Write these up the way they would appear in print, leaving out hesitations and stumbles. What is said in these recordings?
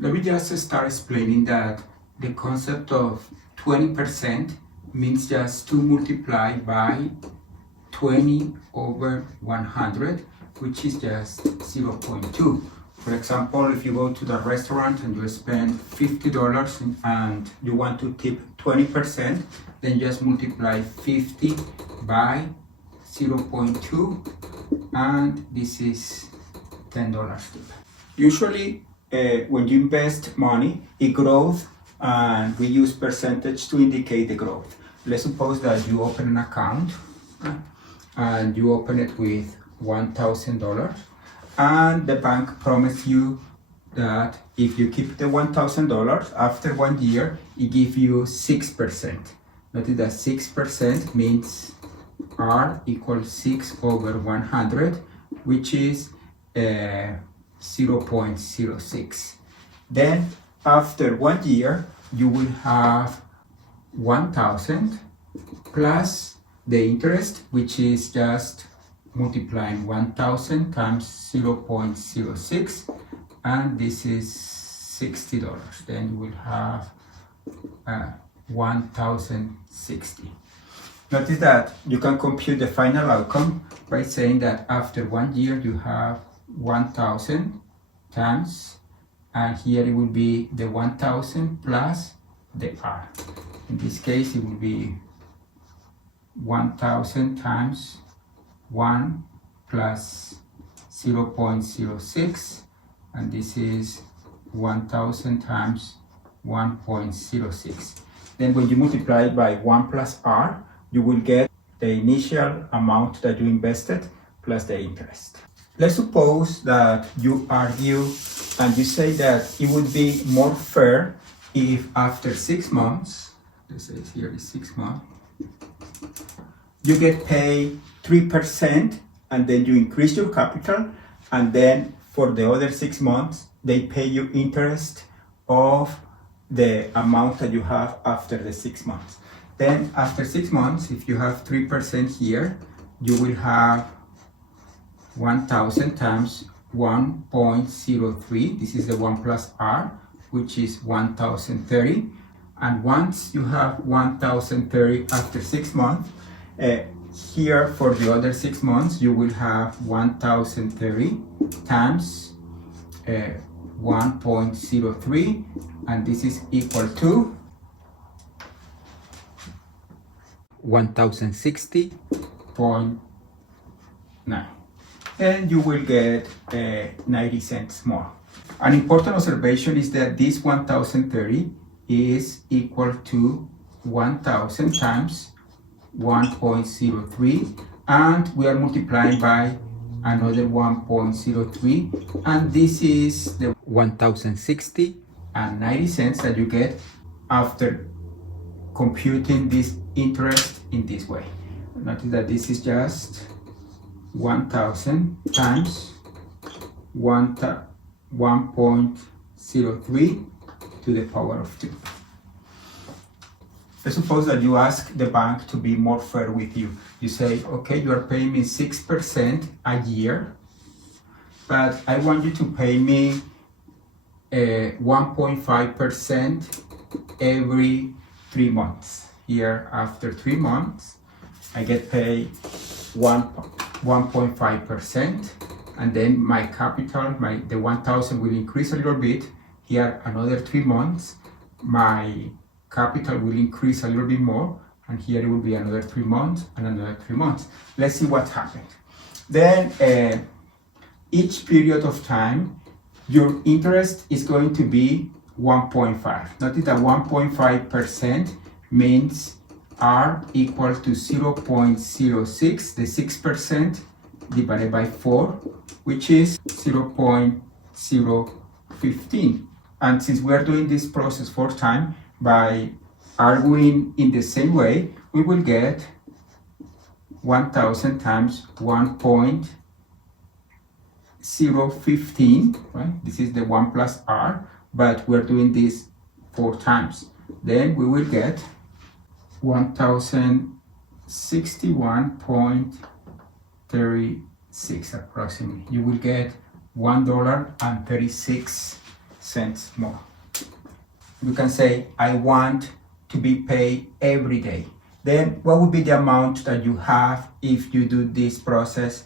Let me just start explaining that the concept of 20% means just to multiply by 20 over 100, which is just 0.2. For example, if you go to the restaurant and you spend $50 and you want to tip 20%, then just multiply 50 by 0.2, and this is $10 tip. Usually, when you invest money, it grows, and we use percentage to indicate the growth. Let's suppose that you open an account, and you open it with $1,000, and the bank promised you that if you keep the $1,000, after 1 year, it gives you 6%. Notice that 6% means R equals 6 over 100, which is 0.06. Then after 1 year, you will have 1,000 plus the interest, which is just multiplying 1,000 times 0.06, and this is $60. Then you will have 1,060. Notice that you can compute the final outcome by saying that after 1 year you have 1,000 times, and here it will be the 1,000 plus the R. In this case it will be 1,000 times 1 plus 0.06, and this is 1,000 times 1.06. Then when you multiply it by 1 plus R, you will get the initial amount that you invested plus the interest. Let's suppose that you argue and you say that it would be more fair if after 6 months, let's say here is 6 months, you get paid 3% and then you increase your capital, and then for the other 6 months they pay you interest of the amount that you have after the 6 months. Then after 6 months, if you have 3% here, you will have 1,000 times 1.03. This is the 1 plus R, which is 1,030. And once you have 1,030 after 6 months, here for the other 6 months, you will have 1,030 times 1.03, and this is equal to 1,060.9, and you will get 90 cents more. An important observation is that this 1,030 is equal to 1,000 times 1.03, and we are multiplying by another 1.03, and this is the 1,060 and 90 cents that you get after computing this interest in this way. Notice that this is just 1,000 times 1.03 to the power of 2. Let's suppose that you ask the bank to be more fair with you. You say, okay, you are paying me 6% a year, but I want you to pay me 1.5% every 3 months. Here, after 3 months, I get paid 1.5%, and then my capital, the 1,000 will increase a little bit. Here, another 3 months, my capital will increase a little bit more, and here it will be another 3 months and another 3 months. Let's see what happened. Then each period of time, your interest is going to be 1.5. Notice that 1.5% means R equal to 0.06, the 6% divided by 4, which is 0.015. And since we are doing this process 4 times, by arguing in the same way, we will get 1,000 times 1.015, right? This is the 1 plus R, but we're doing this 4 times. Then we will get 1,061.36 approximately. You will get $1.36 cents more. You can say, I want to be paid every day. Then what would be the amount that you have if you do this process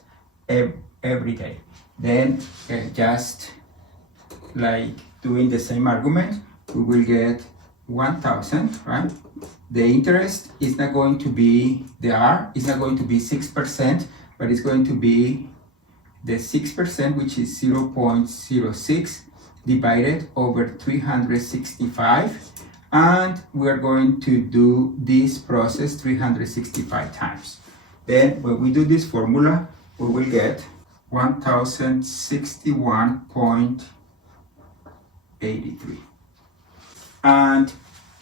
every day? Then just like doing the same argument, we will get 1,000, right? The interest is not going to be, the R is not going to be 6%, but it's going to be the 6%, which is 0.06 divided over 365. And we're going to do this process 365 times. Then when we do this formula, we will get 1061.83. And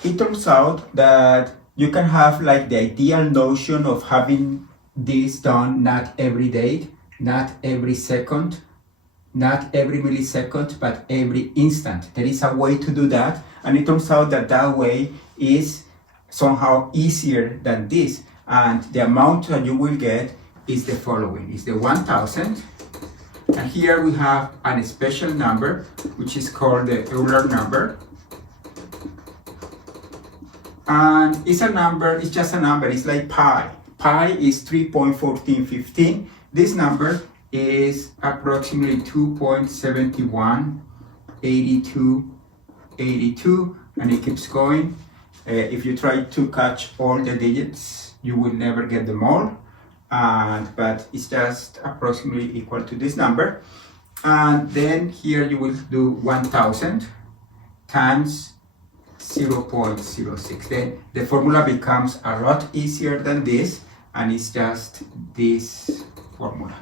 it turns out that you can have like the ideal notion of having this done not every day, not every second, not every millisecond, but every instant. There is a way to do that, and it turns out that that way is somehow easier than this. And the amount that you will get is the following, is the 1,000. And here we have a special number, which is called the Euler number. And it's a number, it's just a number, it's like pi. Pi is 3.1415. This number is approximately 2.718282, and it keeps going. If you try to catch all the digits, you will never get them all, but it's just approximately equal to this number. And then here you will do 1,000 times 0.06. Then the formula becomes a lot easier than this, and it's just this formula.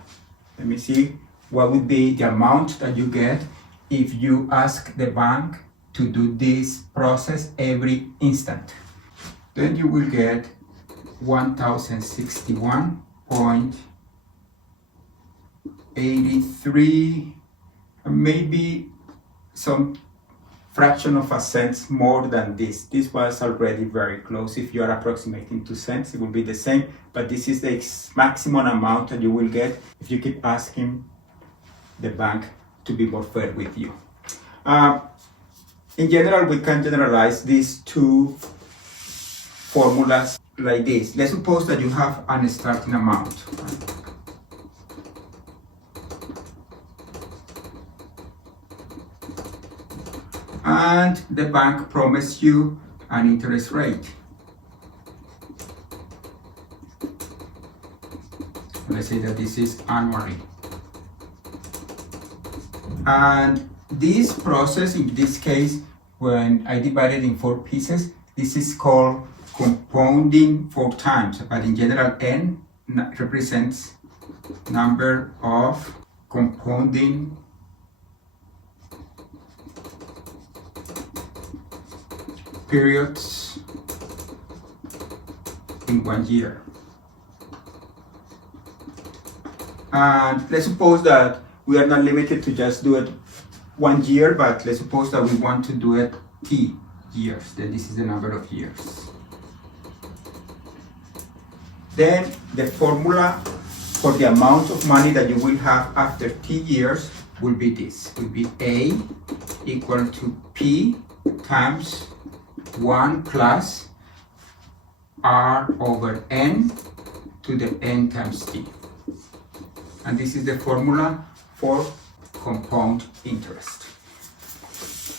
Let me see what would be the amount that you get if you ask the bank to do this process every instant. Then you will get 1061.83, maybe some fraction of a cent more than this. This was already very close. If you are approximating 2 cents, it will be the same, but this is the maximum amount that you will get if you keep asking the bank to be more fair with you. In general, we can generalize these two formulas like this. Let's suppose that you have a starting amount. And the bank promised you an interest rate. Let's say that this is annually. And this process, in this case, when I divide it in 4 pieces, this is called compounding 4 times. But in general, n represents number of compounding periods in 1 year. And let's suppose that we are not limited to just do it 1 year, but let's suppose that we want to do it t years. Then this is the number of years. Then the formula for the amount of money that you will have after t years will be this. Will be A equal to P times 1 plus R over N to the N times T. And this is the formula for compound interest.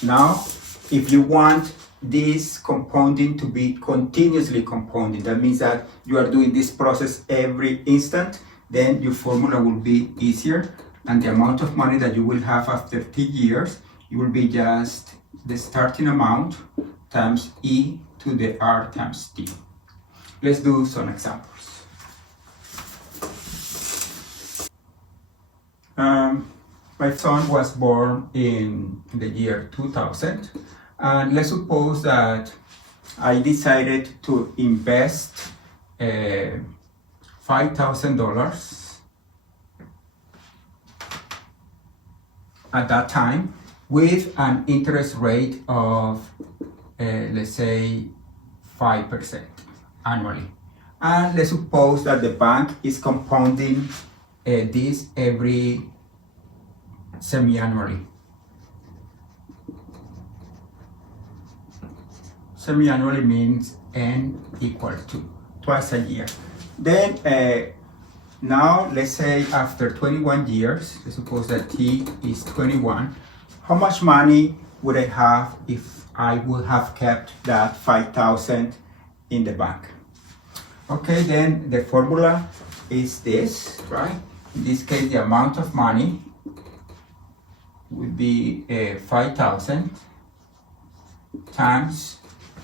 Now, if you want this compounding to be continuously compounding, that means that you are doing this process every instant, then your formula will be easier, and the amount of money that you will have after t years, it will be just the starting amount times e to the r times t. Let's do some examples. My son was born in the year 2000, and let's suppose that I decided to invest $5,000 at that time with an interest rate of let's say 5% annually. And let's suppose that the bank is compounding this every semi-annually. Semi-annually means n equal to twice a year. Then now let's say after 21 years, let's suppose that t is 21, how much money would I have if I would have kept that 5,000 in the bank? Okay, then the formula is this, right? In this case, the amount of money would be 5,000 times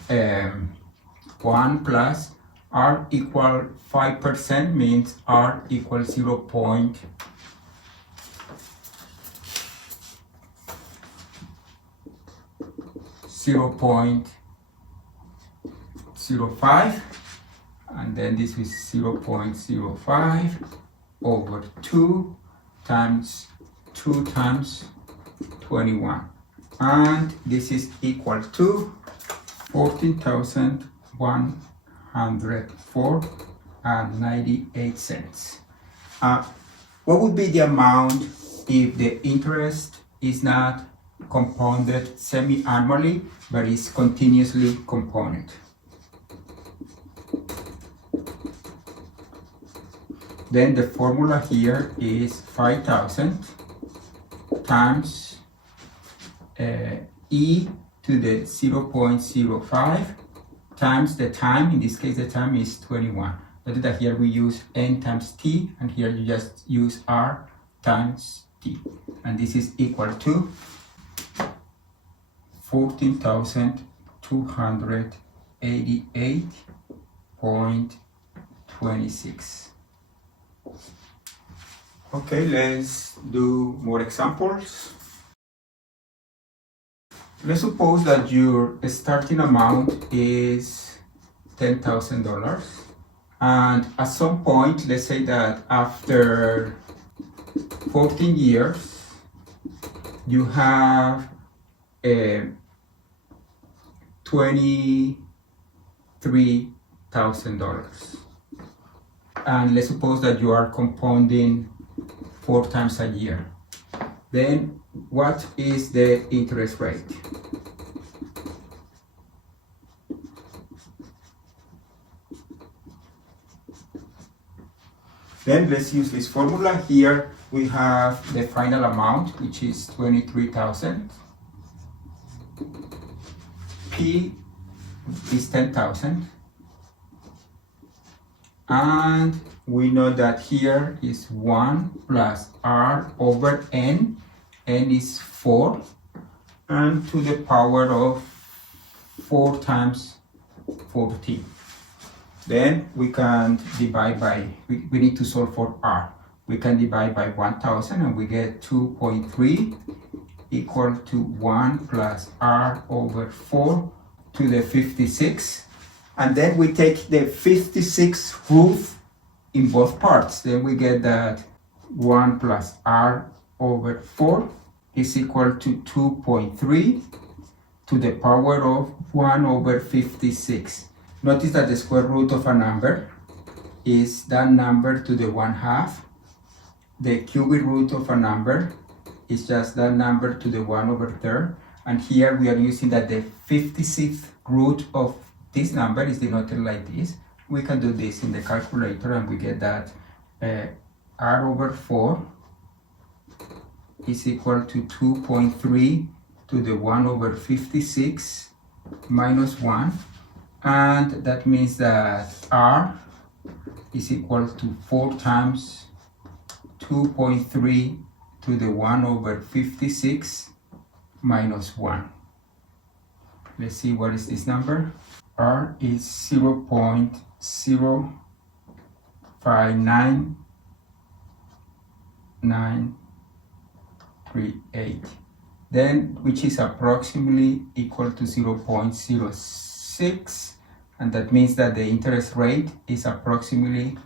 1 plus R equal 5% means R equals 0.05, and then this is 0.05 over 2 times 2 times 21, and this is equal to 14,104.98 what would be the amount if the interest is not compounded semi-annually but is continuously compounded? Then the formula here is 5,000 times e to the 0.05 times the time. In this case the time is 21. Notice that here we use n times t, and here you just use r times t, and this is equal to 14,288.26. Okay, let's do more examples. Let's suppose that your starting amount is $10,000, and at some point, let's say that after 14 years, you have $23,000, and let's suppose that you are compounding 4 times a year. Then what is the interest rate? Then let's use this formula. Here we have the final amount, which is 23,000. P is 10,000. And we know that here is 1 plus R over N. N is 4. And to the power of 4 times 14. Then we can divide by, we need to solve for R. We can divide by 1,000 and we get 2.3 equal to 1 plus R over 4 to the 56. And then we take the 56 root in both parts. Then we get that 1 plus R over 4 is equal to 2.3 to the power of 1 over 56. Notice that the square root of a number is that number to the 1/2. The cubic root of a number is just that number to the 1/3. And here we are using that the 56th root of this number is denoted like this. We can do this in the calculator and we get that R over 4 is equal to 2.3 to the 1/56 minus 1. And that means that R is equal to 4 times 2.3 to the 1/56 minus 1. Let's see, what is this number? R is 0.0593938. Then, which is approximately equal to 0.06. And that means that the interest rate is approximately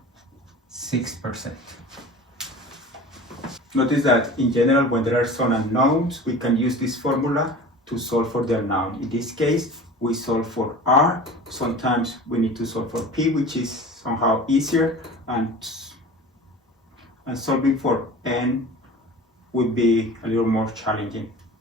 6%. Notice that in general, when there are some unknowns, we can use this formula to solve for the unknown. In this case, we solve for R. Sometimes we need to solve for P, which is somehow easier, and solving for N would be a little more challenging.